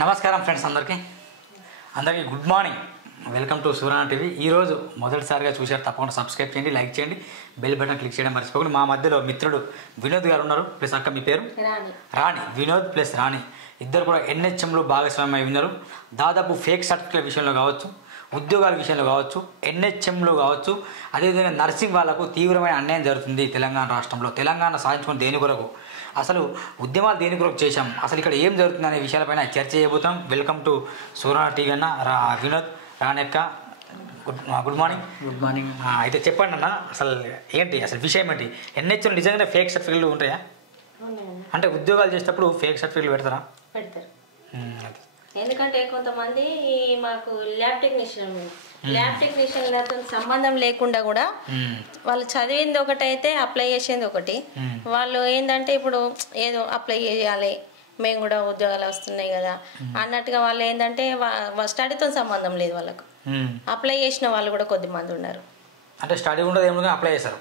నమస్కారం ఫ్రెండ్స్, అందరికీ good morning. Welcome to Surana TV. ఈరోజు మొదటిసారిగా చూశారు, తప్పకుండా సబ్స్క్రైబ్ చేయండి, లైక్ చేయండి, బెల్ బటన్ క్లిక్ చేయడం మర్చిపోకండి. మా మధ్యలో మిత్రుడు వినోద్ గారు ఉన్నారు. ప్లస్ అక్క, మీ పేరు? రాణి. వినోద్ ప్లస్ రాణి ఇద్దరు కూడా ఎన్హెచ్ఎంలో భాగస్వామ్యం అయి ఉన్నారు. దాదాపు ఫేక్ సర్టిఫికేట్ విషయంలో కావచ్చు, ఉద్యోగాల విషయంలో కావచ్చు, ఎన్హెచ్ఎంలో కావచ్చు, అదేవిధంగా నర్సింగ్ వాళ్ళకు తీవ్రమైన అన్యాయం జరుగుతుంది తెలంగాణ రాష్ట్రంలో. తెలంగాణ సాధించుకుని దేని కొరకు, అసలు ఉద్యమాలు దేని కొరకు చేశాం, అసలు ఇక్కడ ఏం జరుగుతుంది అనే విషయాలపైన చర్చ చేయబోతాం. వెల్కమ్ టు సూరానా టీవీ అన్న. వినోద్, రాణి అక్క, గుడ్ మార్నింగ్. Good morning. అయితే చెప్పండి అన్న, అసలు ఏంటి అసలు విషయం ఏంటి? ఎన్హెచ్ఎం నిజంగానే ఫేక్ సర్టిఫికేట్లు ఉంటాయా? అంటే ఉద్యోగాలు చేసేటప్పుడు ఫేక్ సర్టిఫికేట్లు పెడతారు. ఎందుకంటే కొంతమంది మాకు ల్యాబ్ టెక్నీషియన్లతో సంబంధం లేకుండా కూడా వాళ్ళు చదివింది ఒకటైతే అప్లై చేసేది ఒకటి. వాళ్ళు ఏంటంటే ఇప్పుడు ఏదో అప్లై చేయాలి, మేము కూడా ఉద్యోగాలు వస్తున్నాయి కదా అన్నట్టుగా వాళ్ళు ఏంటంటే స్టడీతో సంబంధం లేదు వాళ్ళకు. అప్లై చేసిన వాళ్ళు కూడా కొద్దిమంది ఉన్నారు. అంటే స్టడీ ఉండదు, ఏమో అప్లై చేస్తారు.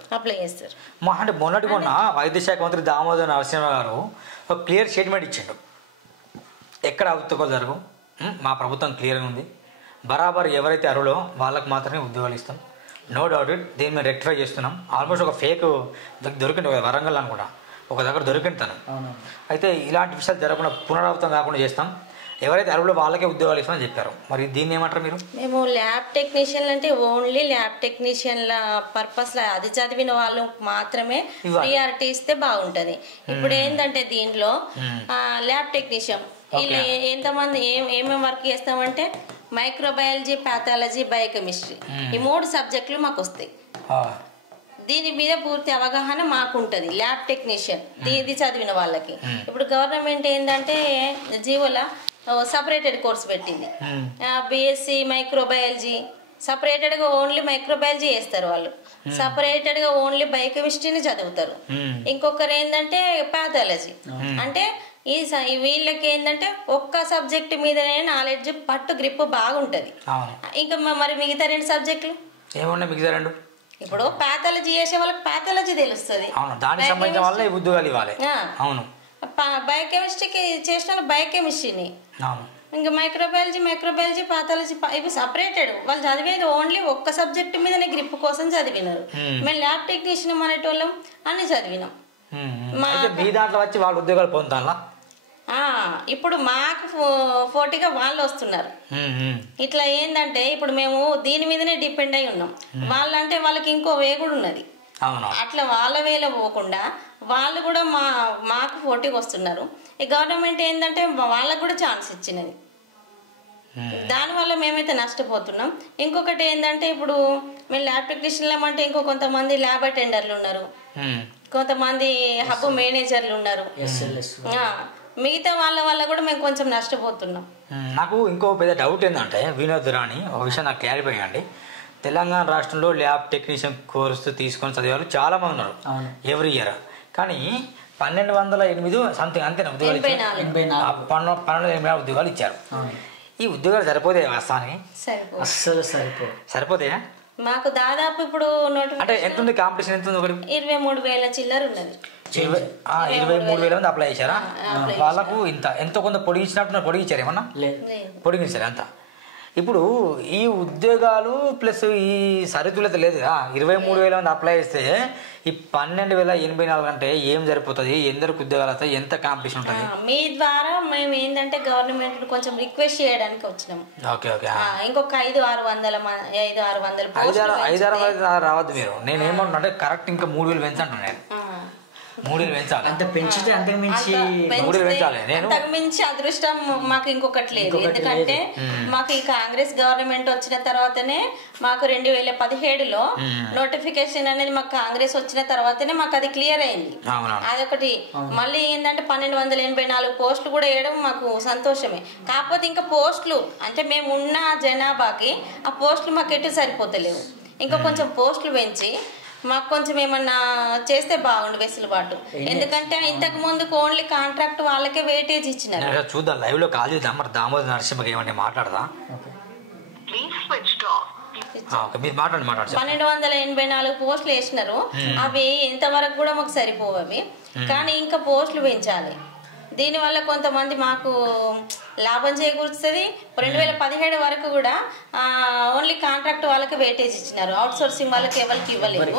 అంటే మొన్న వైద్య శాఖ మంత్రి దామోదర్ నరసింహ గారు ఒక క్లియర్ స్టేట్మెంట్ ఇచ్చిండు. ఎక్కడ అవతకోలు జరగవు, మా ప్రభుత్వం క్లియర్గా ఉంది, బరాబర్ ఎవరైతే అర్హులో వాళ్ళకు మాత్రమే ఉద్యోగాలు ఇస్తాం, నో డౌట్ ఇట్. దీన్ని మేము రెక్టిఫై చేస్తున్నాం. ఆల్మోస్ట్ ఒక ఫేక్ దొరికింది వరంగల్ అనుకుంటా, ఒక దగ్గర దొరికింది తను. అయితే ఇలాంటి విషయాలు జరగకుండా పునరావృతం కాకుండా చేస్తాం, ఎవరైతే అర్హులో వాళ్ళకే ఉద్యోగాలు ఇస్తామని చెప్పారు. మరి దీన్ని ఏమంటారు మీరు? మేము ల్యాబ్ టెక్నీషియన్లు అంటే ఓన్లీ ల్యాబ్ టెక్నీషియన్ల పర్పస్లో అది చదివిన వాళ్ళు మాత్రమే ప్రియారిటీ ఇస్తే బాగుంటుంది. ఇప్పుడు ఏంటంటే దీంట్లో ల్యాబ్ టెక్నీషియన్ వీళ్ళు ఎంతమంది ఏమేమి వర్క్ చేస్తామంటే మైక్రోబయాలజీ, ప్యాథాలజీ, బయోకెమిస్ట్రీ ఈ 3 సబ్జెక్టులు మాకు వస్తాయి. దీని మీద పూర్తి అవగాహన మాకు ఉంటుంది ల్యాబ్ టెక్నీషియన్ ఇది చదివిన వాళ్ళకి. ఇప్పుడు గవర్నమెంట్ ఏంటంటే జీవోల సపరేటెడ్ కోర్స్ పెట్టింది. బిఎస్సి మైక్రోబయాలజీ సపరేటెడ్గా ఓన్లీ మైక్రోబయాలజీ చేస్తారు వాళ్ళు, సపరేటెడ్గా ఓన్లీ బయోకెమిస్ట్రీని చదువుతారు. ఇంకొకరు ఏంటంటే ప్యాథాలజీ. అంటే వీళ్ళకి ఏంటంటే ఒక్క సబ్జెక్ట్ మీదనే నాలెడ్జ్, పట్టు, గ్రిప్ బాగుంటది. ఇంకా మరి మిగతా 2 సబ్జెక్టులు ఏమన్నా? మిగతా 2 ఇప్పుడు ప్యాథాలజీ చేసే వాళ్ళకి ప్యాథాలజీ తెలుస్తుంది, బయోకెమిస్ట్రీకి చేసిన బయోకెమిస్ట్రీని, ఇంకా మైక్రోబయాలజీ, ప్యాథాలజీ ఇవి సపరేటెడ్. వాళ్ళు చదివేది ఓన్లీ ఒక్క సబ్జెక్ట్ మీదనే గ్రిప్ కోసం చదివినారు. మేము ల్యాబ్ టెక్నీషియన్ అనేటోళ్ళం అన్ని చదివినాం. ఉద్యోగాలు పొందాలా? ఇప్పుడు మాకు పోటీగా వాళ్ళు వస్తున్నారు. ఇట్లా ఏంటంటే ఇప్పుడు మేము దీని మీదనే డిపెండ్ అయి ఉన్నాం. వాళ్ళంటే వాళ్ళకి ఇంకో వే కూడా ఉన్నది. అట్లా వాళ్ళ వేలో పోకుండా వాళ్ళు కూడా మాకు పోటీకి వస్తున్నారు. ఈ గవర్నమెంట్ ఏంటంటే వాళ్ళకు కూడా ఛాన్స్ ఇచ్చినది. దానివల్ల మేమైతే నష్టపోతున్నాం. ఇంకొకటి ఏంటంటే ఇప్పుడు మేము ల్యాబ్ టెక్నీషియన్లు అంటే ఇంకో కొంతమంది ల్యాబ్ అటెండర్లు ఉన్నారు, కొంతమంది హబ్ మేనేజర్లు ఉన్నారు. మిగతా వాళ్ళ వల్ల కూడా మేము కొంచెం నష్టపోతున్నాం. నాకు ఇంకో పెద్ద డౌట్ ఏంటంటే వినోద్, రాణి, ఒక విషయం నాకు క్లారిఫై అండి. తెలంగాణ రాష్ట్రంలో ల్యాబ్ టెక్నీషియన్ కోర్సు తీసుకొని చదివేవాళ్ళు చాలా మంది ఉన్నారు ఎవ్రీ ఇయర్. కానీ 1208 సంథింగ్ అంతేనా ఉద్యోగాలు ఇచ్చారు? 1284 ఉద్యోగాలు ఇచ్చారు. ఈ ఉద్యోగాలు సరిపోతాయి వాస్తవానికి? అస్సలు సరిపోతాయా? మాకు దాదాపు ఇప్పుడు అంటే ఎంత ఉంది కాంపిటీషన్? ఎంత ఉంది? 23,000 చిల్లర ఉన్నది. 23,000 మంది అప్లై చేశారా? వాళ్ళకు ఎంతో కొంత పొడిగించినట్టు పొడిగించారు, ఏమన్నా పొడిగించారు అంత. ఇప్పుడు ఈ ఉద్యోగాలు ప్లస్ ఈ సరితులత లేదు కదా, 23,000 మంది అప్లై చేస్తే ఈ 12,084 అంటే ఏం సరిపోతుంది? ఎందరికి ఉద్యోగాలు వస్తాయి? ఎంత కాంపిటీషన్ ఉంటుంది? మీ ద్వారా మేము ఏంటంటే గవర్నమెంట్ కొంచెం రిక్వెస్ట్ చేయడానికి వచ్చినాము. ఇంకొక 500-600 రావద్దు మీరు. నేను ఏమంటున్నా అంటే కరెక్ట్ ఇంకా 3,000 పెంచంటున్నాను. నేను 3,000 పెంచాలి. అంటే పెంచితే అంతకు మించి 3,000 పెంచాలి. అంతకు మించి అదృష్టం మాకు ఇంకొకటి లేదు. ఎందుకంటే మాకు ఈ కాంగ్రెస్ గవర్నమెంట్ వచ్చిన తర్వాతనే మాకు 2017లో నోటిఫికేషన్ అనేది మాకు కాంగ్రెస్ వచ్చిన తర్వాతనే మాకు అది క్లియర్ అయింది. అదొకటి. మళ్ళీ ఏంటంటే 1284 పోస్టులు కూడా వేయడం మాకు సంతోషమే. కాకపోతే ఇంకా పోస్టులు అంటే మేము ఉన్న జనాభాకి ఆ పోస్టులు మాకు ఎటు సరిపోతలేవు. ఇంకా కొంచెం పోస్టులు పెంచి మాకు కొంచెం ఏమన్నా చేస్తే బాగుండు వెసులుబాటు. ఎందుకంటే ఇంతకు ముందు ఓన్లీ కాంట్రాక్ట్ వాళ్ళకే వెయిటేజ్ ఇచ్చినారు. చూద్దాం, లైవ్ లో కాల్ చేద్దాం. మరి దామోదర్ నరసింహ ఏమన్నా మాట్లాడదా? 1284 పోస్టులు వేసినారు. అవి ఎంతవరకు కూడా మాకు సరిపోవు అవి. కానీ ఇంకా పోస్టులు పెంచాలి. దీనివల్ల కొంతమంది మాకు లాభం చేకూరుస్తుంది. 2017 వరకు కూడా ఓన్లీ కాంట్రాక్ట్ వాళ్ళకి వెయిటేజ్ ఇచ్చినారు, అవుట్ సోర్సింగ్ వాళ్ళకి ఎవరికి ఇవ్వలేదు.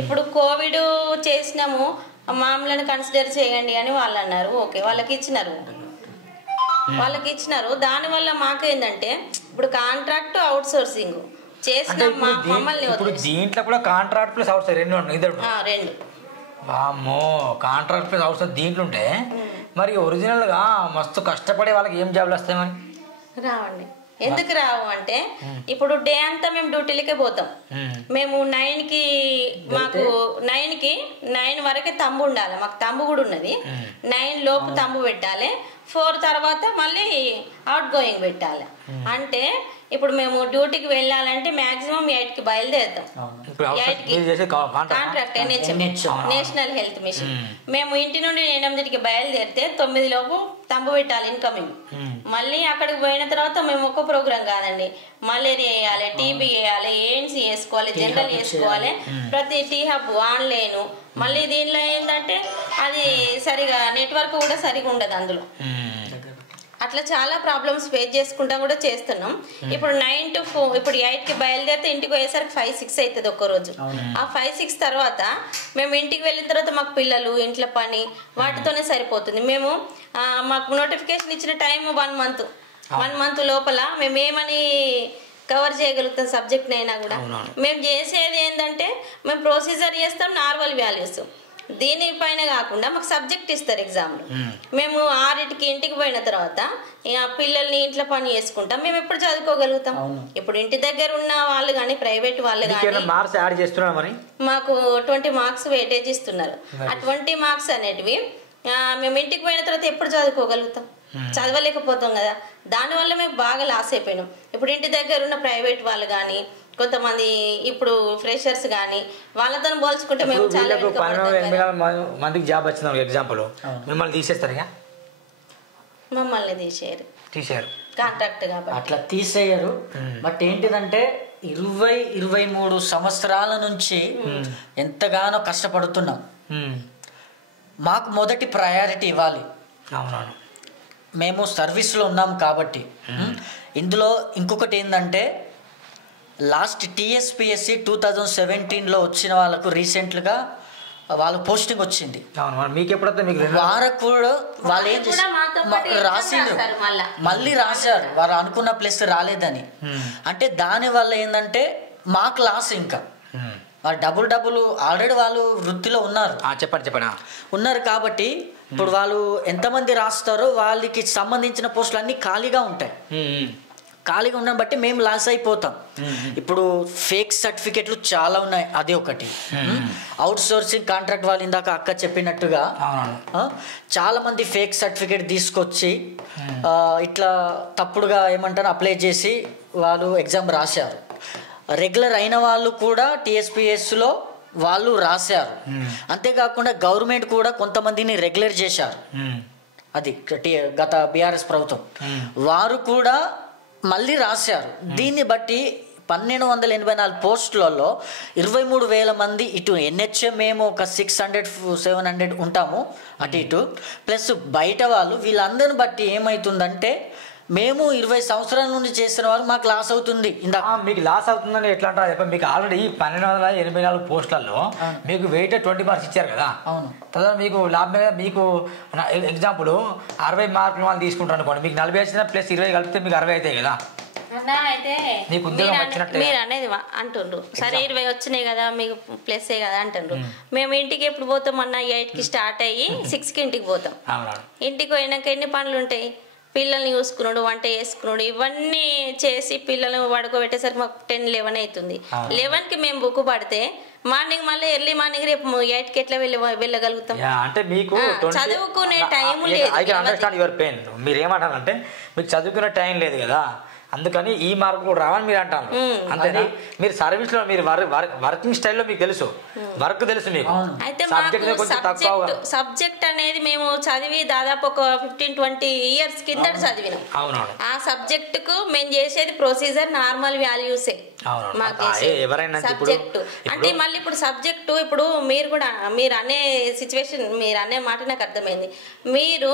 ఇప్పుడు కోవిడ్ చేసినాము, మామూలను కన్సిడర్ చేయండి అని వాళ్ళు అన్నారు. ఓకే, వాళ్ళకి ఇచ్చినారు. దానివల్ల మాకేందంటే ఇప్పుడు కాంట్రాక్ట్ అవుట్ సోర్సింగ్ చేసిన మమ్మల్ని దీంట్లో కూడా కాంట్రాక్ట్ ప్లస్ అవుట్ సోర్సింగ్ రెండు. అమ్మో, కాంట్రాక్ట్ ప్లస్ అవుట్ సోర్సింగ్ దీంట్లో ఉంటే మరి ఒరిజినల్ గా మస్తు కష్టపడే వాళ్ళకి ఏం జాబ్లు వస్తాయి మరి? రావండి. ఎందుకు రావు అంటే ఇప్పుడు డే అంతా మేము డ్యూటీలకే పోతాం. మేము 9కి మాకు 9 వరకే తంబు ఉండాలి. మాకు తంబు కూడా ఉన్నది. 9 లోపు తంబు పెట్టాలి. 4 తర్వాత మళ్ళీ అవుట్ గోయింగ్ పెట్టాలి. అంటే ఇప్పుడు మేము డ్యూటీకి వెళ్ళాలంటే మాక్సిమం 8కి బయలుదేరుతాం. 8కి కాంట్రాక్ట్ నేషనల్ హెల్త్ మిషన్. మేము ఇంటి నుండి 8కి బయలుదేరితే 9 లోపు తంబు పెట్టాలి ఇన్కమింగ్. మళ్ళీ అక్కడికి పోయిన తర్వాత మేము ఒక్క ప్రోగ్రాం కాదండి, మలేరియా వేయాలి, టీబీ వేయాలి, ఎయిడ్స్ వేసుకోవాలి, జనరల్ వేసుకోవాలి, ప్రతి టీ హబ్ ఆన్లైన్. మళ్ళీ దీనిలో ఏంటంటే అది సరిగా నెట్వర్క్ కూడా సరిగా ఉండదు అందులో. అట్లా చాలా ప్రాబ్లమ్స్ ఫేస్ చేసుకుంటా కూడా చేస్తున్నాం. ఇప్పుడు 9 to 4, ఇప్పుడు 8కి బయలుదేరితే ఇంటికి పోయేసరికి 5-6 అవుతుంది ఒక్కరోజు. ఆ 5-6 తర్వాత మేము ఇంటికి వెళ్ళిన తర్వాత మాకు పిల్లలు, ఇంట్లో పని, వాటితోనే సరిపోతుంది. మేము మాకు నోటిఫికేషన్ ఇచ్చిన టైం 1 మంత్ లోపల మేము ఏమని కవర్ చేయగలుగుతాం సబ్జెక్ట్ అయినా కూడా. మేము చేసేది ఏంటంటే మేము ప్రొసీజర్ చేస్తాం, నార్మల్ వాల్యూస్. దీనిపైన కాకుండా మాకు సబ్జెక్ట్ ఇస్తారు ఎగ్జామ్లో. మేము 6కి ఇంటికి పోయిన తర్వాత పిల్లల్ని ఇంట్లో పని చేసుకుంటాం. మేము ఎప్పుడు చదువుకోగలుగుతాం? ఇప్పుడు ఇంటి దగ్గర ఉన్న వాళ్ళు కానీ ప్రైవేట్ వాళ్ళు కానీ మాకు 20 మార్క్స్ వెయిటేజ్ ఇస్తున్నారు. ఆ 20 మార్క్స్ అనేటివి మేము ఇంటికి పోయిన తర్వాత ఎప్పుడు చదువుకోగలుగుతాం? చదవలేకపోతాం కదా. దానివల్ల మేము బాగా లాస్ అయిపోయినాం. ఇప్పుడు ఇంటి దగ్గర ఉన్న ప్రైవేట్ వాళ్ళు కానీ, కొంతమంది ఇప్పుడు ఫ్రెషర్స్ కానీ వాళ్ళతో పోల్చుకుంటే మేము చాలా మందికి జాబ్ వచ్చింది ఎగ్జాంపుల్, మిమ్మల్ని తీసేస్తారు? మమ్మల్ని తీసేయరు కాంట్రాక్ట్ కాబట్టి. అట్లా తీసేయరు. బట్ ఏంటిదంటే 20-23 సంవత్సరాల నుంచి ఎంతగానో కష్టపడుతున్నాం. మాకు మొదటి ప్రయారిటీ ఇవ్వాలి. మేము సర్వీస్లో ఉన్నాం కాబట్టి. ఇందులో ఇంకొకటి ఏంటంటే లాస్ట్ TSPSC 2017లో వచ్చిన వాళ్ళకు రీసెంట్గా వాళ్ళ పోస్టింగ్ వచ్చింది. వారికి కూడా వాళ్ళు ఏం రాసిండ్రు, మళ్ళీ రాశారు వారు అనుకున్న ప్లేస్ రాలేదని. అంటే దానివల్ల ఏంటంటే మాకు లాస్. ఇంకా వాళ్ళు డబుల్ ఆల్రెడీ వాళ్ళు వృత్తిలో ఉన్నారు. చెప్పండి ఉన్నారు కాబట్టి ఇప్పుడు వాళ్ళు ఎంతమంది రాస్తారో వాళ్ళకి సంబంధించిన పోస్టులు అన్నీ ఖాళీగా ఉంటాయి. ఖాళీగా ఉండడం బట్టి మేము లాస్ అయిపోతాం. ఇప్పుడు ఫేక్ సర్టిఫికెట్లు చాలా ఉన్నాయి, అది ఒకటి. అవుట్ సోర్సింగ్ కాంట్రాక్ట్ వాళ్ళు ఇందాక అక్క చెప్పినట్టుగా చాలా మంది ఫేక్ సర్టిఫికెట్ తీసుకొచ్చి ఇట్లా తప్పుడుగా ఏమంటారు అప్లై చేసి వాళ్ళు ఎగ్జామ్ రాశారు. రెగ్యులర్ అయిన వాళ్ళు కూడా TSPSలో వాళ్ళు రాశారు. అంతేకాకుండా గవర్నమెంట్ కూడా కొంతమందిని రెగ్యులర్ చేశారు. అది గత BRS ప్రభుత్వం వారు కూడా మళ్ళీ రాశారు. దీన్ని బట్టి 1284 పోస్టులలో 23,000 మంది ఇటు NHM మేము ఒక 600-700 ఉంటాము అటు ఇటు, ప్లస్ బయట వాళ్ళు. వీళ్ళందరిని బట్టి ఏమవుతుందంటే మేము 20 సంవత్సరాల నుండి చేసిన వాళ్ళు మాకు లాస్ అవుతుంది. మీకు లాస్ అవుతుందని ఎట్లా అంటారు చెప్పండి. మీకు ఆల్రెడీ 1284 పోస్టులలో మీకు వెయిట్ 20 మార్క్స్ ఇచ్చారు కదా. అవును. తర్వాత మీకు లాభం మీకు ఎగ్జాంపుల్ 60 మార్కులు వాళ్ళు తీసుకుంటారు అనుకోండి, మీకు 40 వచ్చిన ప్లస్ 20 కలిపితే మీకు 60 అవుతాయి కదా. అయితే మీరు అనేది అంటుండ్రు, సరే 20 వచ్చినాయి కదా మీకు ప్లస్ కదా అంటుండ్రు. మేము ఇంటికి ఎప్పుడు పోతాం అన్న? 8కి స్టార్ట్ అయ్యి 6కి ఇంటికి పోతాం. ఇంటికి పోయినాక ఎన్ని పనులు ఉంటాయి? పిల్లల్ని చూసుకున్నాడు, వంట చేసుకున్నాడు, ఇవన్నీ చేసి పిల్లల్ని పడుకోబెట్టేసరికి మాకు 10-11 అవుతుంది. 11కి మేము బుక్ పడితే మార్నింగ్ మళ్ళీ ఎర్లీ మార్నింగ్ రేపు 8కి ఎట్లా వెళ్ళగలుగుతాం? అంటే మీకు చదువుకునే టైం లేదు. మీరు ఏమంటారంటే మీకు చదువుకునే టైం లేదు కదా. అందుకని ఈ మార్కులు కూడా రావని మీరు అంటారు. అంతేనా? మీరు సర్వీస్ లో మీరు వర్కింగ్ స్టైల్లో మీకు తెలుసు, వర్క్ తెలుసు మీకు. అయితే సబ్జెక్ట్ అనేది మేము చదివి దాదాపు ఒక 15-20 years కింద చదివినాం. అవునవును. ఆ సబ్జెక్ట్ కు మేము చేసేది ప్రొసీజర్ నార్మల్ వాల్యూసే సబ్జెక్టు. అంటే మళ్ళీ ఇప్పుడు సబ్జెక్టు ఇప్పుడు మీరు అనే సిచ్యువేషన్, మీరు అనే మాట నాకు అర్థమైంది. మీరు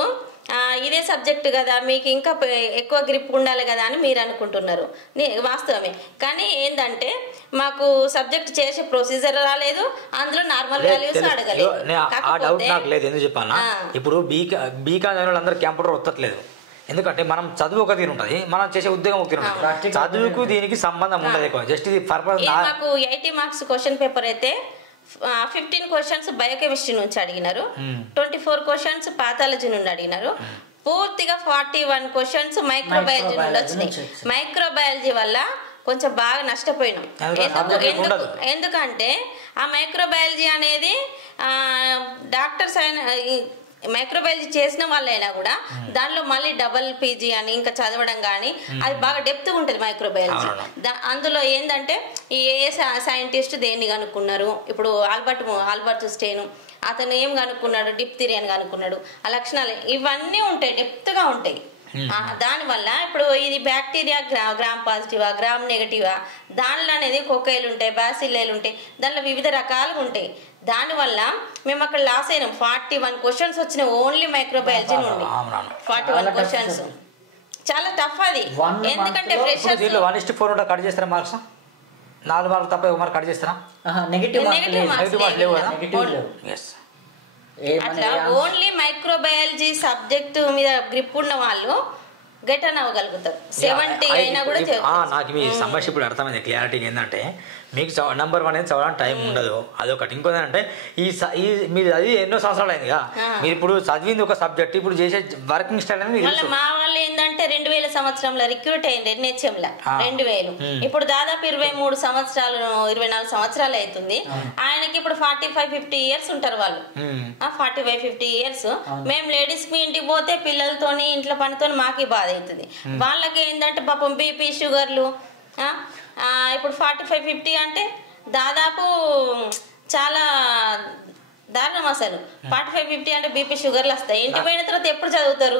ఇదే సబ్జెక్ట్ కదా, మీకు ఇంకా ఎక్కువ గ్రిప్ ఉండాలి కదా అని మీరు అనుకుంటున్నారు. వాస్తవమే. కానీ ఏంటంటే మాకు సబ్జెక్ట్ చేసే ప్రొసీజర్ రాలేదు, అందులో నార్మల్ వాల్యూస్ అడగలేదు. ఎందుకు చెప్పాలా, ఇప్పుడు బీకామ్ అందరూ కంప్యూటర్ వస్తలేదు. ఎందుకంటే మనం చదువు ఒక తీరు ఉంటుంది, మనం చేసే ఉద్యోగం ఒక తీరు ఉంటుంది. చదువుకు దీనికి సంబంధం ఉండదు ఎక్కువ. జస్ట్ ఇది పర్పస్. మాకు 80 marks క్వశ్చన్ పేపర్ అయితే 15 questions బయోకెమిస్ట్రీ నుంచి అడిగినారు, 24 questions పాథాలజీ నుండి అడిగినారు, పూర్తిగా 41 questions మైక్రోబయాలజీ నుండి వచ్చినాయి. మైక్రోబయాలజీ వల్ల కొంచెం బాగా నష్టపోయినాం. ఎందుకంటే ఆ మైక్రోబయాలజీ అనేది డాక్టర్స్ మైక్రోబయాలజీ చేసిన వాళ్ళైనా కూడా దానిలో మళ్ళీ డబల్ పీజీ అని ఇంకా చదవడం కానీ అది బాగా డెప్త్ ఉంటుంది మైక్రోబయాలజీ. అందులో ఏంటంటే ఈ సైంటిస్ట్ దేన్ని కనుక్కున్నారు, ఇప్పుడు ఆల్బర్ట్ స్టెయిన్ అతను ఏం కనుక్కున్నాడు, డిప్థీరియా అని కనుక్కున్నాడు. ఆ లక్షణాలు ఇవన్నీ ఉంటాయి, డెప్త్గా ఉంటాయి. దానివల్ల ఇప్పుడు ఇది బ్యాక్టీరియా గ్రామ్ పాజిటివా గ్రామ్ నెగటివా, దానిలో అనేది కొకైలు ఉంటాయి, బాసిల్లేలు ఉంటాయి, దానిలో వివిధ రకాలుగా ఉంటాయి. దానివల్ల మేము అక్కడ లాస్ అయినాం. 41 questions వచ్చినాయి ఓన్లీ మైక్రోబయాలజీ నుండి. 41 questions చాలా టఫ్ అది. ఎందుకంటే ఫ్రెషర్స్ 1:4 కట్ చేస్తారా మార్క్స్? 4 మార్కులు తప్ప 1 మార్క్ కట్ చేస్తారా? నెగటివ్ అట్లా ఓన్లీ మైక్రోబయాలజీ సబ్జెక్టు మీద గ్రిప్ ఉన్న వాళ్ళు గెట్ అని అవ్వగలుగుతారు. 70 అయినా కూడా. నాకు మీ సమస్య ఇప్పుడు అర్థమైంది. క్లారిటీ ఏంటంటే మీకు నెంబర్ 1 అనేది చదవడానికి టైం ఉండదు, అదొకటి. ఇంకోటి అంటే మీరు అది ఎన్నో సంవత్సరాలు అయిందిగా, మీరు ఇప్పుడు చదివింది ఒక సబ్జెక్ట్, ఇప్పుడు చేసే వర్కింగ్ స్టైల్ అనేది మా వాళ్ళు ఏంటంటే 2000 సంవత్సరంలో రిక్రూట్ అయ్యింది NHM-లో. 2000 ఇప్పుడు దాదాపు 23 సంవత్సరాలు 24 సంవత్సరాలు అవుతుంది. ఆయనకి ఇప్పుడు 45-50 years ఉంటారు వాళ్ళు. 45-50 years. మేము లేడీస్ కి ఇంటికి పోతే పిల్లలతోని ఇంట్లో పనితో మాకు బాధ అవుతుంది. వాళ్ళకి ఏంటంటే పాపం బీపీ షుగర్లు. ఇప్పుడు 45-50 అంటే దాదాపు చాలా దారుణం అసలు. 45-50 అంటే బీపీ షుగర్లు వస్తాయి. ఇంటికి పోయిన తర్వాత ఎప్పుడు చదువుతారు?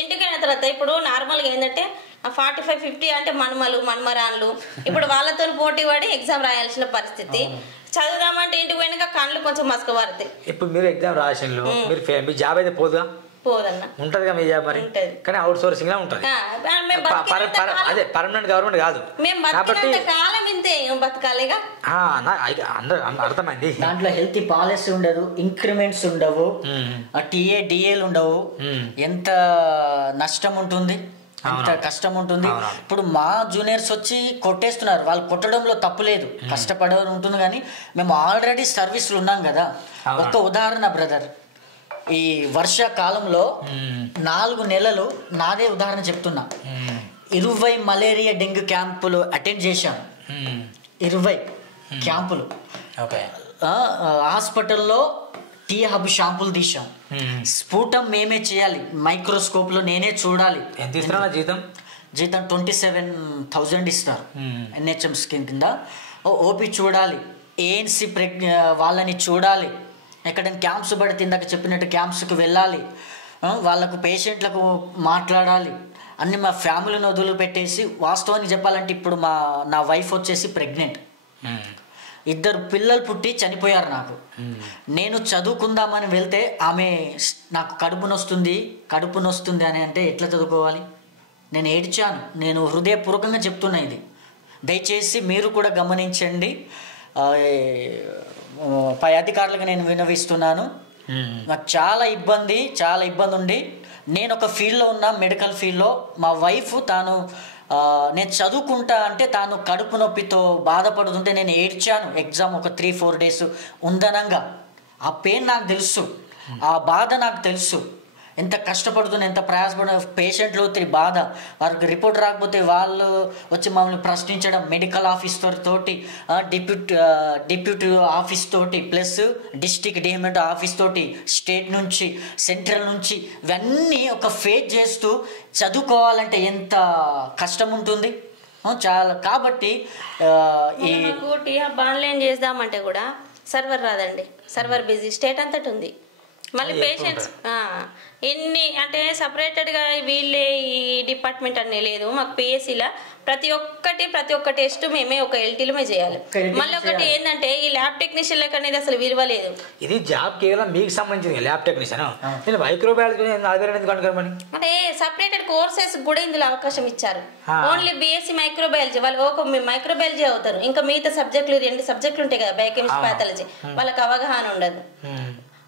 ఇంటికి పోయిన తర్వాత ఇప్పుడు నార్మల్గా ఏంటంటే 45-50 అంటే మన్మరాన్లు ఇప్పుడు వాళ్ళతో పోటీ పడి ఎగ్జామ్ రాయాల్సిన పరిస్థితి. చదువుదామంటే ఇంటికి పోయినాక కళ్ళు కొంచెం మసక పడతాయి. ఇప్పుడు మీరు ఎగ్జామ్ రాసిన మీ జాబ్ అయితే పోదుగా? ఉంటది కదా మీ జాబ్ మరి, కానీ అవుట్ సోర్సింగ్ లా ఉంటది. అదే పర్మనెంట్ గవర్నమెంట్ కాదు కాబట్టి అర్థమైంది. దాంట్లో హెల్త్ పాలసీ ఉండదు, ఇంక్రిమెంట్స్ ఉండవు, టీఏ డిఏలు ఉండవు. ఎంత నష్టం ఉంటుంది, ఎంత కష్టం ఉంటుంది. ఇప్పుడు మా జూనియర్స్ వచ్చి కొట్టేస్తున్నారు. వాళ్ళు కొట్టడంలో తప్పు లేదు, కష్టపడేవారు ఉంటుంది. కానీ మేము ఆల్రెడీ సర్వీస్లు ఉన్నాం కదా. ఒక ఉదాహరణ బ్రదర్, ఈ వర్షాకాలంలో 4 నెలలు నాదే ఉదాహరణ చెప్తున్నా. 20 మలేరియా డెంగ్యూ క్యాంపులు అటెండ్ చేశాను. 20 క్యాంపులు. హాస్పిటల్లో టీ హబ్ షాంపులు తీసాం. స్ఫూటం మేమే చేయాలి, మైక్రోస్కోప్లో నేనే చూడాలి. ఎంత ఇస్తున్నా జీతం? జీతం 27,000 ఇస్తారు NHM స్కీమ్ కింద. ఓపీ చూడాలి, ANC వాళ్ళని చూడాలి. ఎక్కడైనా క్యాంప్స్ పడితే ఇందాక చెప్పినట్టు క్యాంప్స్కి వెళ్ళాలి, వాళ్ళకు పేషెంట్లకు మాట్లాడాలి. అన్ని మా ఫ్యామిలీని వదిలిపెట్టేసి, వాస్తవానికి చెప్పాలంటే ఇప్పుడు నా వైఫ్ వచ్చేసి ప్రెగ్నెంట్. 2 పిల్లలు పుట్టి చనిపోయారు నాకు. నేను చదువుకుందామని వెళ్తే ఆమె నాకు కడుపు నొస్తుంది అని అంటే ఎట్లా చదువుకోవాలి? నేను ఏడ్చాను. నేను హృదయపూర్వకంగా చెప్తున్నా ఇది. దయచేసి మీరు కూడా గమనించండి. పై అధికారులకు నేను విన్నవిస్తున్నాను. నాకు చాలా ఇబ్బంది ఉండి నేను ఒక ఫీల్డ్లో ఉన్నా, మెడికల్ ఫీల్డ్లో. మా వైఫ్ నేను చదువుకుంటా అంటే తాను కడుపు నొప్పితో బాధపడుతుంటే నేను ఏడ్చాను. ఎగ్జామ్ ఒక 3-4 days ఉందనంగా. ఆ పెయిన్ నాకు తెలుసు, ఆ బాధ నాకు తెలుసు. ఎంత కష్టపడుతున్నా ఎంత ప్రయాసపడిన పేషెంట్లు బాధ, వారికి రిపోర్ట్ రాకపోతే వాళ్ళు వచ్చి మమ్మల్ని ప్రశ్నించడం, మెడికల్ ఆఫీసర్ తోటి డిప్యూటీ ఆఫీస్ తోటి ప్లస్ డిస్ట్రిక్ట్ డిఎంఎడ్ ఆఫీస్ తోటి స్టేట్ నుంచి సెంట్రల్ నుంచి ఇవన్నీ ఒక ఫేస్ చేస్తూ చదువుకోవాలంటే ఎంత కష్టం ఉంటుంది చాలా. కాబట్టి ఈ ఆన్లైన్ చేద్దామంటే కూడా సర్వర్ రాదండి, సర్వర్ బిజీ, స్టేట్ అంతటి ఉంది. మళ్ళీ పేషెంట్స్ ఎన్ని అంటే సపరేటెడ్గా వీళ్ళే ఈ డిపార్ట్మెంట్ అనే లేదు మాకు. పిఎస్సిలో ప్రతి ఒక్క టెస్ట్ మేమే ఒక ఎల్టీలమే చేయాలి. మళ్ళీ ఒకటి ఏంటంటే ఈ ల్యాబ్ టెక్నీషియన్లకు అనేది అసలు విలువ లేదు. ఇది జాబ్ కేవలం మీకు సంబంధించింది ల్యాబ్ టెక్నీషియన్. నేను మైక్రోబయాలజీ అంటే సపరేటెడ్ కోర్సెస్ కూడా ఇందులో అవకాశం ఇచ్చారు. ఓన్లీ బీఎస్సీ మైక్రోబయాలజీ వాళ్ళు ఒక మైక్రోబయాలజీ అవుతారు, ఇంకా మిగతా సబ్జెక్టులు 2 సబ్జెక్టులు ఉంటాయి కదా, బయోకెమిస్ట్రీ పాథాలజీ, వాళ్ళకి అవగాహన ఉండదు.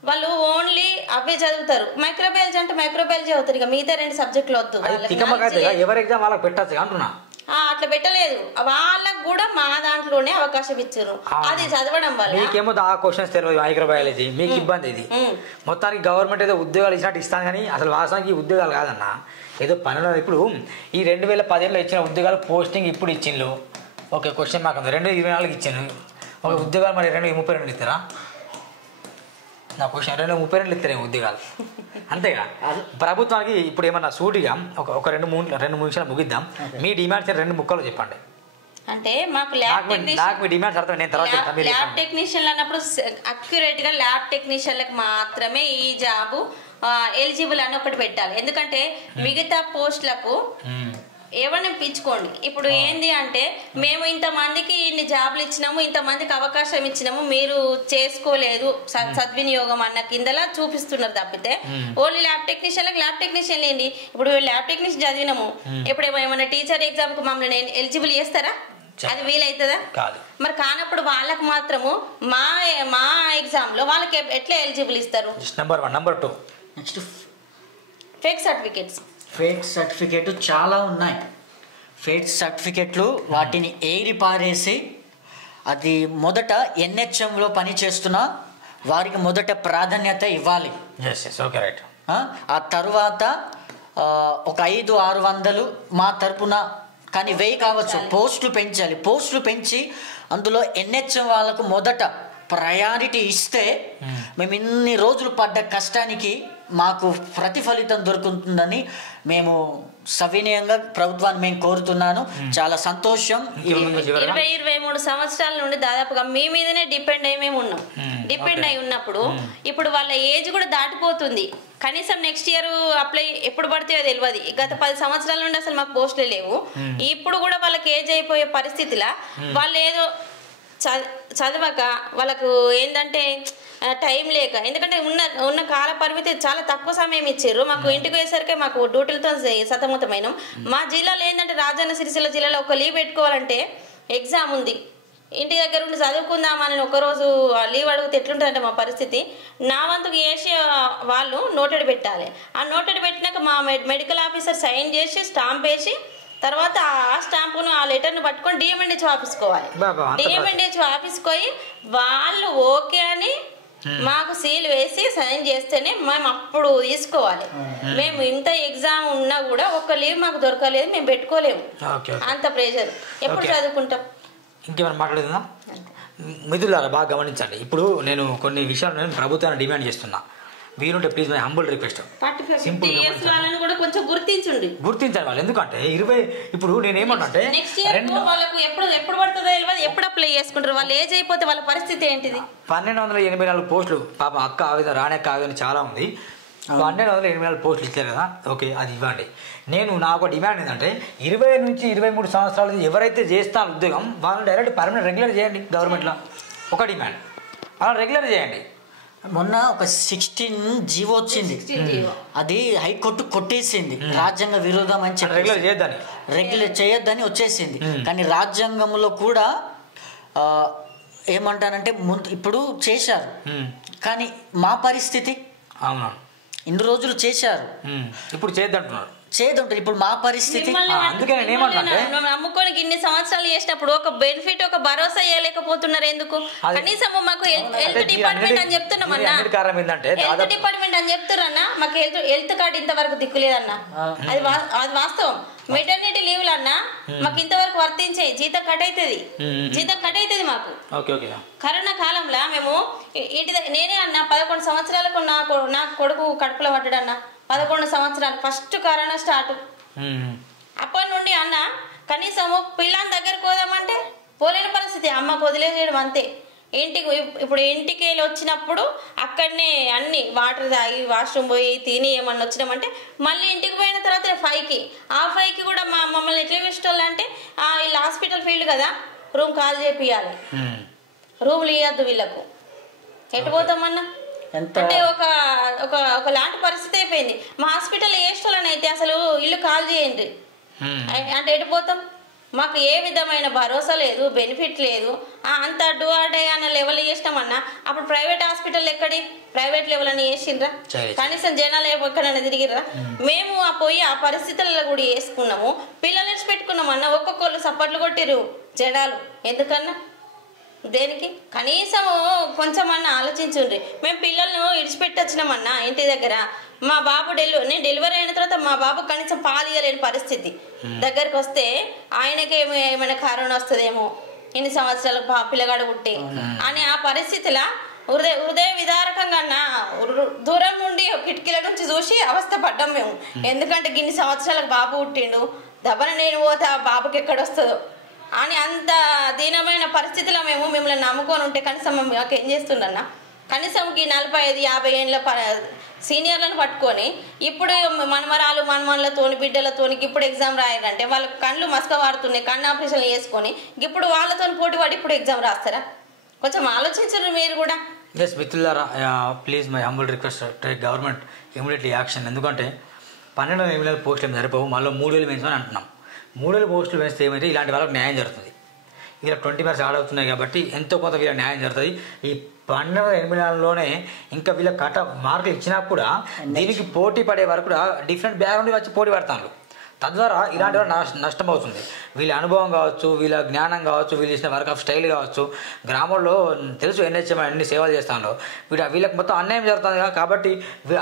వాళ్ళు ఓన్లీ అవే చదువుతారు. మైక్రోబయాలజీ అంటే మైక్రోబయాలజీ అవుతారు, ఇక మిగతా 2 సబ్జెక్టులు వద్దు. అట్లా పెట్టలేదు, వాళ్ళకు కూడా మా దాంట్లోనే అవకాశం ఇచ్చారు. అది చదవడం వల్ల మీకేమో ఆ క్వశ్చన్స్ తెలియదు మైక్రోబయాలజీ, మీకు ఇబ్బంది. ఇది మొత్తానికి గవర్నమెంట్ ఏదో ఉద్యోగాలు ఇచ్చినట్టు ఇస్తాను కానీ అసలు వాస్తవానికి ఉద్యోగాలు కాదన్న, ఏదో పనులు. ఇప్పుడు ఈ 2015లో ఇచ్చిన ఉద్యోగాలు పోస్టింగ్ ఇప్పుడు ఇచ్చిండ్రు. ఓకే, క్వశ్చన్ మాకు 2024 ఇచ్చాను ఒక ఉద్యోగాలు, మరి 2032 ఇస్తారా? నా క్వశ్చన్ 2032 ఇస్తారేమో ఉద్యోగాలు, అంతేగా. ప్రభుత్వానికి ఇప్పుడు ఏమన్నా సూటిగా ఒక 2-3 నిమిషాలు ముగిద్దాం. మీ డిమాండ్స్ 2 ముక్కలు చెప్పండి. అంటే మాకు ల్యాబ్ టెక్నీషియన్లు అన్నప్పుడు అక్యురేట్ గా ల్యాబ్ టెక్నీషియన్లకు మాత్రమే ఈ జాబు ఎలిజిబుల్ అని ఒకటి పెట్టాలి. ఎందుకంటే మిగతా పోస్టులకు ఎవరిని పిచ్చుకోండి. ఇప్పుడు ఏంది అంటే మేము ఇంతమందికి ఇన్ని జాబులు ఇచ్చినాము, ఇంతమందికి అవకాశం ఇచ్చినాము, మీరు చేసుకోలేదు సద్వినియోగం అన్న కిందలా చూపిస్తున్నారు తప్పితే ఓన్లీ ల్యాబ్ టెక్నీషియన్ ఏంటి. ఇప్పుడు ల్యాబ్ టెక్నీషియన్ చదివినాము, ఇప్పుడు ఏమైనా టీచర్ ఎగ్జామ్ కు మమ్మల్ని ఎలిజిబుల్ చేస్తారా? అది వీలైతుందా? మరి కానప్పుడు వాళ్ళకు మాత్రము మా ఎగ్జామ్ లో వాళ్ళకి ఎట్లా ఎలిజిబుల్ ఇస్తారు? Number 1. Number 2 next fake certificates. Fake certificate చాలా ఉన్నాయి. ఫేక్ సర్టిఫికేట్లు వాటిని ఏరి పారేసి, అది మొదట ఎన్హెచ్ఎంలో పనిచేస్తున్న వారికి మొదట ప్రాధాన్యత ఇవ్వాలి. ఆ తర్వాత ఒక 500-600 మా తరపున, కానీ 1000 కావచ్చు, పోస్టులు పెంచాలి. పోస్టులు పెంచి అందులో ఎన్హెచ్ఎం వాళ్ళకు మొదట ప్రయారిటీ ఇస్తే మేము ఇన్ని రోజులు పడ్డ కష్టానికి మాకు ప్రతిఫలితం దొరుకుతుందని మేము సవినయంగా ప్రభుత్వాన్ని మేము కోరుతున్నాను. చాలా సంతోషం. 23 సంవత్సరాల నుండి దాదాపుగా మీ మీదనే డిపెండ్ అయి మేము ఉన్నాం. డిపెండ్ అయి ఉన్నప్పుడు ఇప్పుడు వాళ్ళ ఏజ్ కూడా దాటిపోతుంది. కనీసం నెక్స్ట్ ఇయర్ అప్లై ఎప్పుడు పడితే తెలియదు. గత 10 సంవత్సరాల నుండి అసలు మాకు పోస్టులే లేవు. ఇప్పుడు కూడా వాళ్ళకి ఏజ్ అయిపోయే పరిస్థితిలా వాళ్ళు ఏదో చదవక వాళ్ళకు ఏంటంటే టైం లేక, ఎందుకంటే ఉన్న కాల పరిమితి చాలా తక్కువ సమయం ఇచ్చారు మాకు. ఇంటికి పోయేసరికి మాకు డ్యూటీలతో సతమతమైనాం. మా జిల్లాలో ఏంటంటే రాజన్న సిరిసిల్ల జిల్లాలో ఒక లీవ్ పెట్టుకోవాలంటే ఎగ్జామ్ ఉంది, ఇంటి దగ్గర ఉండి చదువుకుందామని ఒకరోజు లీవ్ అడిగితే ఎట్లుంటుందంటే మా పరిస్థితి. నా వంతుకు వేసి వాళ్ళు నోటెడ్ పెట్టాలి. ఆ నోటెడ్ పెట్టినాక మా మెడికల్ ఆఫీసర్ సైన్ చేసి స్టాంప్ వేసి తర్వాత ఆ స్టాంపును ఆ లెటర్ను పట్టుకొని డిఎంఎన్హెచ్ ఆఫీసుకోవాలి. డిఎంఎన్హెచ్ ఆఫీస్కి వాళ్ళు ఓకే అని మాకు సీల్ వేసి సైన్ చేస్తేనే మేము అప్పుడు తీసుకోవాలి. మేము ఇంత ఎగ్జామ్ ఉన్నా కూడా ఒక్క లీవ్ మాకు దొరకలేదు, మేము పెట్టుకోలేము. అంత ప్రెషర్. ఎప్పుడు చదువుకుంటాం? ఇంకేమైనా మాట్లాడుతుందా? మిత్రులారా బాగా గమనించండి. ఇప్పుడు నేను కొన్ని విషయాలు నేను ప్రభుత్వాన్ని డిమాండ్ చేస్తున్నా. వీరుంటే please my humble request, simple గుర్తించాలి వాళ్ళు. ఎందుకంటే 20 ఇప్పుడు నేను ఏమన్నంటే వాళ్ళకు ఎప్పుడు పడుతుందో తెలియదు, ఎప్పుడు అప్లై చేసుకుంటారు. వాళ్ళు ఏజ్ అయిపోతే వాళ్ళ పరిస్థితి ఏంటిది? 1284 పోస్టులు పాప అక్క ఆవేదన రాణెక్క ఆవేదన చాలా ఉంది. 1284 పోస్టులు ఇచ్చారు కదా, ఓకే అది ఇవ్వండి. నా ఒక డిమాండ్ ఏంటంటే 20 నుంచి 23 సంవత్సరాలు ఎవరైతే చేస్తారో ఉద్యోగం వాళ్ళని డైరెక్ట్ పర్మనెంట్ రెగ్యులర్ చేయండి. గవర్నమెంట్లో ఒక డిమాండ్, వాళ్ళని రెగ్యులర్ చేయండి. మొన్న ఒక 16 జీవో వచ్చింది, అది హైకోర్టు కొట్టేసింది. రాజ్యాంగ విరోధం అని చెప్పి రెగ్యులర్ చేయొద్దని వచ్చేసింది. కానీ రాజ్యాంగంలో కూడా ఏమంటానంటే ఇప్పుడు చేశారు, కానీ మా పరిస్థితి ఇన్ని రోజులు చేశారు, ఇప్పుడు చేయొద్దంటున్నారు. చేదు ఉంటుంది. ఇప్పుడు మా పరిస్థితి అందుకే నేను ఏమంటే నమ్ముకొని ఇన్ని సంవత్సరాలు చేసినప్పుడు ఒక బెనిఫిట్ ఒక భరోసా ఇవ్వలేకపోతున్నారు ఎందుకు? కనీసం మాకు హెల్త్ డిపార్ట్మెంట్ అని చెప్తున్నామన్నా, హెల్త్ డిపార్ట్మెంట్ అని చెప్తున్నారన్నా, మాకు హెల్త్ కార్డు ఇంతవరకు దిక్కులేదన్నా. అది వాస్తవం. మెటర్నిటీ లీవ్లు అన్నా మాకు ఇంతవరకు వర్తించే జీతం కట్ అవుతుంది మాకు. కరోనా కాలంలో మేము ఇంటి దగ్గర నేనే అన్నా 11 సంవత్సరాలకు నా కొడుకు కడుపులో పడ్డాడన్నా. 11 సంవత్సరాలు ఫస్ట్ కరోనా స్టార్ట్. అప్పటి నుండి అన్న కనీసము పిల్లల దగ్గరకు పోదామంటే పోలేని పరిస్థితి, అమ్మకు వదిలేసేయడం అంతే. ఇప్పుడు ఇంటికి వెళ్ళి వచ్చినప్పుడు అక్కడనే అన్ని వాటర్ తాగి వాష్రూమ్ పోయి తిని ఏమన్నా వచ్చినామంటే మళ్ళీ ఇంటికి పోయిన తర్వాత 5కి ఆ 5కి కూడా మమ్మల్ని ఎట్లా ఇష్టం అంటే వీళ్ళు హాస్పిటల్ ఫీల్డ్ కదా, రూమ్ కాల్ చేపియాలి, రూమ్లు ఇవ్వద్దు వీళ్ళకు. ఎటు పోతామన్నా అంటే ఒక లాంటి పరిస్థితి అయిపోయింది. మా హాస్పిటల్ ఏ స్టోర్లని అయితే అసలు ఇల్లు కాల్ చేయండి అంటే ఎటు పోతాం? మాకు ఏ విధమైన భరోసా లేదు, బెనిఫిట్ లేదు. అంత డూ ఆర్ డై అన్న లెవెల్ చేసినామన్నా. అప్పుడు ప్రైవేట్ హాస్పిటల్ ఎక్కడి ప్రైవేట్ లెవెల్ అని వేసిండ్రా? కనీసం జనాలు ఎక్కడైనా తిరిగిర్రా? మేము పోయి ఆ పరిస్థితులలో కూడా వేసుకున్నాము. పిల్లలు ఇచ్చి పెట్టుకున్నామన్నా. ఒక్కొక్కళ్ళు సప్పట్లు కొట్టిరు జడాలు. ఎందుకన్నా? దేనికి? కనీసం కొంచెమన్నా ఆలోచించుండ్రి. మేము పిల్లలను ఇడిచిపెట్టొచ్చినామన్నా ఇంటి దగ్గర. మా బాబు నేను డెలివరీ అయిన తర్వాత మా బాబు కనీసం పాలు ఇవ్వలేని పరిస్థితి. దగ్గరకు వస్తే ఆయనకి ఏమైనా కరోనా వస్తుందేమో, ఇన్ని సంవత్సరాలు పిల్లగాడు పుట్టి అని ఆ పరిస్థితిలో హృదయ విదారకంగా దూరం నుండి కిటికీల నుంచి చూసి అవస్థ పడ్డాం మేము. ఎందుకంటే ఇన్ని సంవత్సరాలకు బాబు పుట్టిండు, దెబ్బన నేను పోతే ఆ బాబుకి ఎక్కడొస్తుందో అని అంత దీనమైన పరిస్థితిలో మేము మిమ్మల్ని నమ్ముకొని ఉంటే కనీసం మాకు ఏం చేస్తుండన్నా? కనీసం ఈ 45-50 ఏళ్ళ సీనియర్లను పట్టుకొని ఇప్పుడు మనమరాలతో బిడ్డలతో ఇప్పుడు ఎగ్జామ్ రాయాలంటే వాళ్ళ కళ్ళు మసక వాడుతున్నాయి, కన్ను ఆపరేషన్లు చేసుకొని ఇప్పుడు వాళ్ళతో పోటీ పడి ఇప్పుడు ఎగ్జామ్ రాస్తారా? కొంచెం ఆలోచించరు మీరు కూడా. ఎస్ మిత్రులారా, please my humble request, take government immediately action. ఎందుకంటే 12,000 పోస్టులు ఏమి సరిపోవు, మళ్ళీ 3,000 పెంచమని అంటున్నాం. 3,000 పోస్టులు పెంచితే ఏమైతే ఇలాంటి వాళ్ళకి న్యాయం జరుగుతుంది. ఇలా 20 మార్క్స్ యాడ్ అవుతున్నాయి కాబట్టి ఎంతో కొంత వీళ్ళ న్యాయం జరుగుతుంది. ఈ 12,000 ఇంకా వీళ్ళ కట్ మార్కులు ఇచ్చినా కూడా దీనికి పోటీ పడే వరకు కూడా డిఫరెంట్ బ్యాక్గ్రౌండ్ వచ్చి పోటీ పడతాను. తద్వారా ఇలాంటి నష్టం అవుతుంది. వీళ్ళ అనుభవం కావచ్చు, వీళ్ళ జ్ఞానం కావచ్చు, వీళ్ళు ఇచ్చిన వర్క్ ఆఫ్ స్టైల్ కావచ్చు. గ్రామంలో తెలుసు NHM అన్ని సేవలు చేస్తాను, వీళ్ళకి మొత్తం అన్యాయం జరుగుతుంది కాబట్టి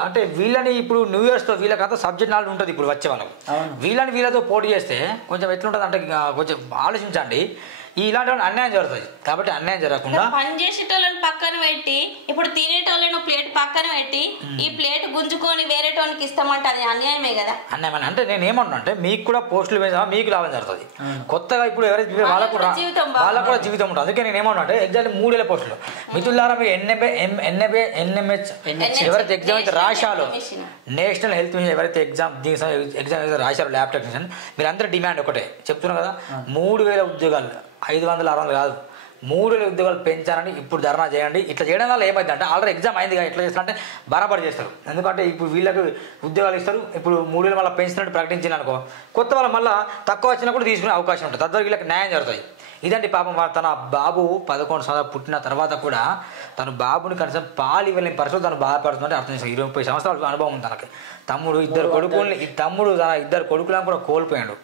అంటే వీళ్ళని ఇప్పుడు న్యూ ఇయర్స్తో వీళ్ళకంతా సబ్జెక్ట్ నాలెడ్జ్ ఉంటుంది. ఇప్పుడు వచ్చే వాళ్ళకి వీళ్ళతో పోటీ చేస్తే కొంచెం ఎట్లుంటుంది అంటే కొంచెం ఆలోచించండి. ఇలాంటి అన్యాయం జరుగుతుంది కాబట్టి అన్యాయం జరగకుండా పని చేసేటోళ్ళని పక్కన పెట్టి ఇప్పుడు తినేటోళ్ళను ప్లేట్ పక్కన పెట్టి ఈ ప్లేట్ గుంజుకొని వేరే టోన్కి ఇస్తామంటే అది అన్యాయమే కదా. అన్యాయం అంటే నేను ఏమంటున్నా అంటే మీకు కూడా పోస్టులు వేసా మీకు లాభం జరుగుతుంది. కొత్తగా ఇప్పుడు ఎవరైతే వాళ్ళకు కూడా జీవితం ఉంటుంది. అందుకే నేను ఏమన్నా అంటే ఎగ్జాక్ట్ 3,000 పోస్టులు మిత్రులారా మీరు NMH ఎవరైతే ఎగ్జామ్ అయితే రాశారో నేషనల్ హెల్త్ మిషన్ ఎవరైతే ఎగ్జామ్ రాశారో ల్యాబ్ టెక్నీషియన్ మీరు అందరూ డిమాండ్ ఒకటే చెప్తున్నారు కదా, 3,000 ఉద్యోగాలు 500-600 కాదు 3,000 ఉద్యోగాలు పెంచాలని ఇప్పుడు ధర్నా చేయండి. ఇట్లా చేయడం వల్ల ఏమైంది అంటే ఆల్రెడీ ఎగ్జామ్ అయింది కదా, ఎట్లా చేస్తారంటే బరాబర్ చేస్తారు. ఎందుకంటే ఇప్పుడు వీళ్ళకి ఉద్యోగాలు ఇస్తారు. ఇప్పుడు 3,000 మళ్ళీ పెంచినట్టు ప్రకటించింది అనుకో, కొత్త వాళ్ళు మళ్ళీ తక్కువ వచ్చినా కూడా తీసుకునే అవకాశం ఉంటుంది. తద్వారా వీళ్ళకి న్యాయం జరుగుతుంది. ఇదండి పాపం తన బాబు 11 సంవత్సరాలు పుట్టిన తర్వాత కూడా తన బాబుని కనీసం పాలు ఇవ్వలేని పరిస్థితులు తను బాధపడుతుందంటే అర్థం చేస్తాను. 20 సంవత్సరాల అనుభవం ఉంది తనకి. తమ్ముడు తన 2 కొడుకులను కూడా కోల్పోయాడు.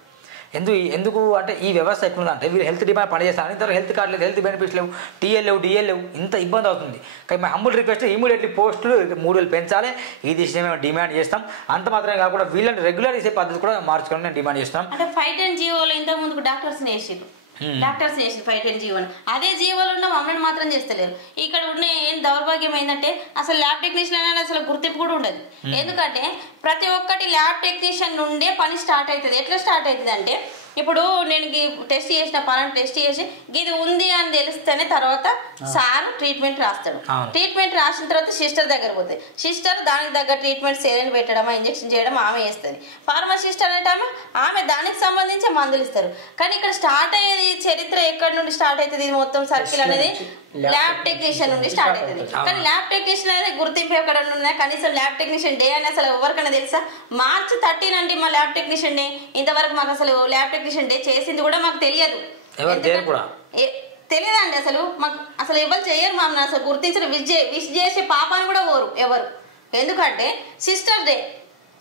ఎందుకు అంటే ఈ వ్యవస్థ ఎట్లుందంటే వీళ్ళు హెల్త్ డిపార్ట్మెంట్ పనిచేస్తారు, ఇంత హెల్త్ కార్డు లేదు, హెల్త్ బెనిఫిట్స్ లేవు, టీఎల్ లేవు, డిఎల్ లేవు, ఇంత ఇబ్బంది అవుతుంది. కానీ మా హంబుల్ రిక్వెస్ట్ ఇమీడియట్లీ పోస్టులు 3,000 పెంచాలి. ఈ దిశ మేము డిమాండ్ చేస్తాం. అంత మాత్రమే కాకుండా వీళ్ళని రెగ్యులర్ చేసే పద్ధతి కూడా మార్చుకోవాలని నేను డిమాండ్ చేస్తాం. అంటే 510 జీవోలో ఇంత ముందుకు డాక్టర్స్ వేసారు 510 జీవోని, అదే జీవోలు ఉన్న మమ్మల్ని మాత్రం చేస్తలేరు. ఇక్కడ ఉన్న ఏం దౌర్భాగ్యం ఏంటంటే అసలు ల్యాబ్ టెక్నీషియన్ అనేది అసలు గుర్తింపు కూడా ఉండదు. ఎందుకంటే ప్రతి ఒక్కటి ల్యాబ్ టెక్నీషియన్ నుండే పని స్టార్ట్ అవుతుంది. ఎట్లా స్టార్ట్ అవుతుంది అంటే ఇప్పుడు నేను టెస్ట్ చేసిన పలానా టెస్ట్ చేసి ఇది ఉంది అని తెలిస్తేనే తర్వాత సార్ ట్రీట్మెంట్ రాస్తాడు. ట్రీట్మెంట్ రాసిన తర్వాత సిస్టర్ దగ్గర పోతుంది. సిస్టర్ దానికి తగ్గ ట్రీట్మెంట్ సేలైన్ పెట్టడం, ఇంజెక్షన్ చేయడం ఆమె చేస్తుంది. ఫార్మసిస్ట్ అనేటమే ఆమె దానికి సంబంధించి మందులు ఇస్తారు. కానీ ఇక్కడ స్టార్ట్ అయ్యేది చరిత్ర ఎక్కడి నుండి స్టార్ట్ అవుతుంది, ఇది మొత్తం సర్కిల్ అనేది ల్యాబ్ టెక్నీషియన్ నుండి స్టార్ట్ అవుతుంది. కానీ ల్యాబ్ టెక్నీషియన్ అనేది గుర్తింపు ఎక్కడ ఉందా? కనీసం ల్యాబ్ టెక్నీషియన్ డే అని అసలు ఎవరికైనా తెలుసా? March 13 అండి మా ల్యాబ్ టెక్నీషియన్ డే. ఇంతవరకు మాకు అసలు ల్యాబ్ టెక్నీషియన్ డే చేసింది కూడా మాకు తెలియదు. తెలియదండి అసలు మాకు అసలు ఎవరు చేయరు. మమ్మల్ని అసలు గుర్తించిన విష్ చేసే పాపాన్ని కూడా పోరు ఎవరు. ఎందుకంటే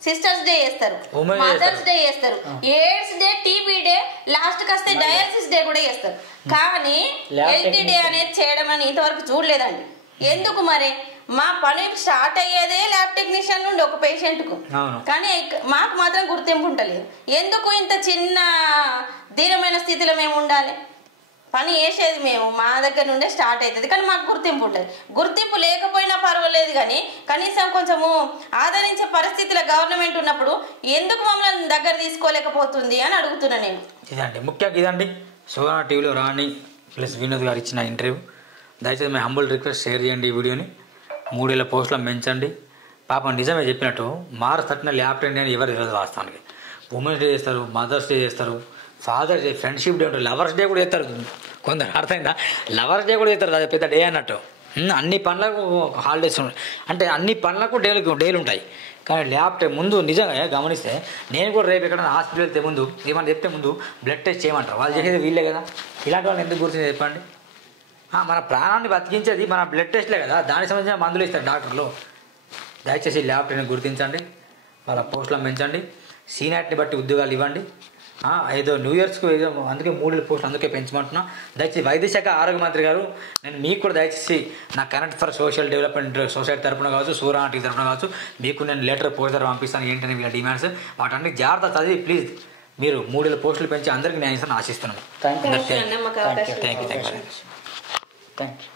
సిస్టర్స్ డే చేస్తారు, మదర్స్ డే చేస్తారు, AIDS day, TB day, last వస్తే డయాలసిస్ డే కూడా చేస్తారు. కానీ హెల్త్ డే అనేది చేయడం అని ఇంతవరకు చూడలేదండి. ఎందుకు మరి? మా పని స్టార్ట్ అయ్యేదే ల్యాబ్ టెక్నీషియన్ నుండి ఒక పేషెంట్కు, కానీ మాకు మాత్రం గుర్తింపు ఉండలేదు. ఎందుకు ఇంత చిన్న దీనమైన స్థితిలో మేము ఉండాలి? పని చేసేది మేము మా దగ్గర నుండే స్టార్ట్ అవుతుంది, కానీ మాకు గుర్తింపు ఉంటుంది. గుర్తింపు లేకపోయినా పర్వాలేదు, కానీ కనీసం కొంచెము ఆదరించే పరిస్థితిలో గవర్నమెంట్ ఉన్నప్పుడు ఎందుకు మమ్మల్ని దగ్గర తీసుకోలేకపోతుంది అని అడుగుతున్నా నేను. ఇదండి ముఖ్యంగా ఇదండి సువర్ణ టీవీలో రాణి ప్లస్ వినోద్ గారు ఇచ్చిన ఇంటర్వ్యూ. దయచేసి మీ హంబుల్ రిక్వెస్ట్ షేర్ చేయండి ఈ వీడియోని, 3,000 పోస్టులు పెంచండి. పాపం నిజమే చెప్పినట్టు మార్చ్ 30 ల్యాబ్ ట్రైన్ అని ఎవరు తెలియదు వాస్తవానికి. ఉమెన్స్ డే చేస్తారు, మదర్స్ డే చేస్తారు, ఫాదర్స్ డే, ఫ్రెండ్షిప్ డే ఉంటుంది, లవర్స్ డే కూడా చేస్తారు కొందరు. అర్థమైందా? లవర్స్ డే కూడా చేస్తారు, అది పెద్ద డే అన్నట్టు. అన్ని పనులకు హాలిడేస్ ఉంటాయి, అంటే అన్ని పనులకు డైలీ ఉంటాయి. కానీ ల్యాబ్ టైం ముందు నిజంగా గమనిస్తే నేను కూడా రేపు ఎక్కడ హాస్పిటల్ వెళ్తే ముందు ఏమన్నా చెప్తే ముందు బ్లడ్ టెస్ట్ చేయమంటారు. వాళ్ళు చేసేది వీళ్ళే కదా. ఇలాంటి వాళ్ళని ఎందుకు గుర్తుంది చెప్పండి? మన ప్రాణాన్ని బతికించేది మన బ్లడ్ టెస్ట్లే కదా, దానికి సంబంధించిన మందులు ఇస్తారు డాక్టర్లు. దయచేసి ల్యాబ్ ట్రైన్ గుర్తించండి, వాళ్ళ పోస్టులను పెంచండి, సీనియారిటీని బట్టి ఉద్యోగాలు ఇవ్వండి. ఏదో న్యూ ఇయర్స్కు ఏదో అందుకే 3,000 పోస్టులు అందుకే పెంచమంటున్నా. దయచేసి వైద్య శాఖ ఆరోగ్య మంత్రి గారు, నేను మీకు కూడా దయచేసి నా connect for social development society తరఫున కావచ్చు, సూర్య టీవీ తరఫున కావచ్చు, మీకు నేను లెటర్ పోస్ట్ ద్వారా పంపిస్తాను. ఏంటని వీళ్ళ డిమాండ్స్ వాటన్ని జాగ్రత్త చదివి ప్లీజ్ మీరు 3,000 పోస్టులు పెంచి అందరికీ న్యాయం ఆశిస్తున్నాను. Thank you.